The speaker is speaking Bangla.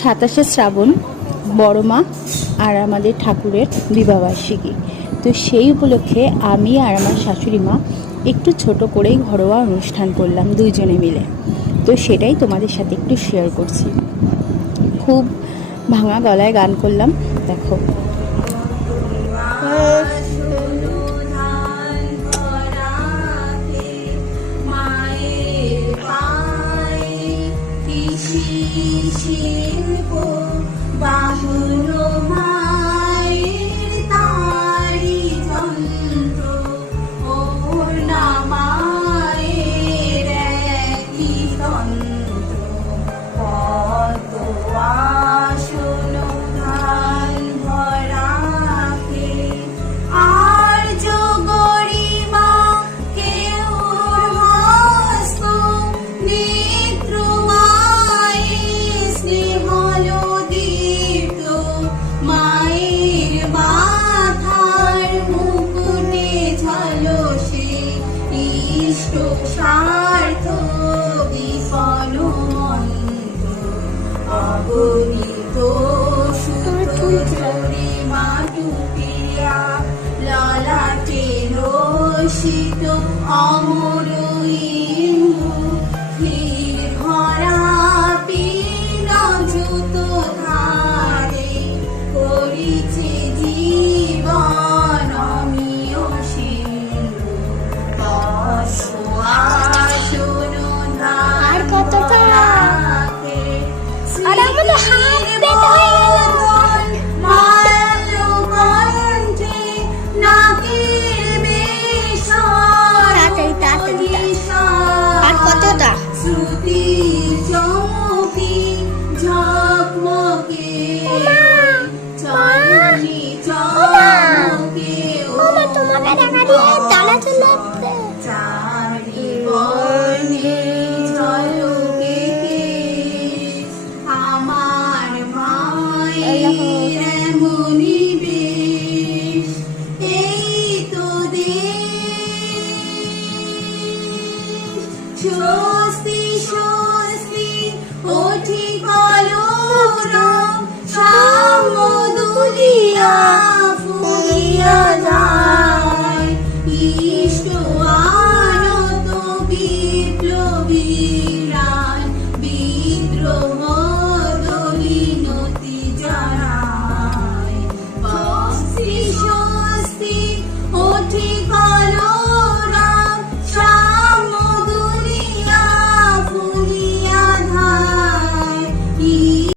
27শে শ্রাবণ, বড় মা আর আমাদের ঠাকুরের বিবাহবার্ষিকী। তো সেই উপলক্ষে আমি আর আমার শাশুড়ি মা একটু ছোট করেই ঘরোয়া অনুষ্ঠান করলাম দুইজনে মিলে। তো সেটাই তোমাদের সাথে একটু শেয়ার করছি। খুব ভাঙা গলায় গান করলাম, দেখো। অমর ইন্দু ক্ষীর ভরা পিনজুত ধারে করিছে জীবন অমিয় সিন্ধু আসন ধার কতটা আর আমাদের হাত বের হয়ে গেল মায়ালো কণ্ঠে নাকের বেশর আর কতটা শ্রুতি চমকি ঝকমকে চলনি চমকে তোমাকে দেখা দিয়ে তালা চলে চারি বর্ণে ঝলকে আমার মায়ের এমনই বেশ। এই তো স্বস্তি স্বস্তি ওঠি কলরব সামদুলিয়া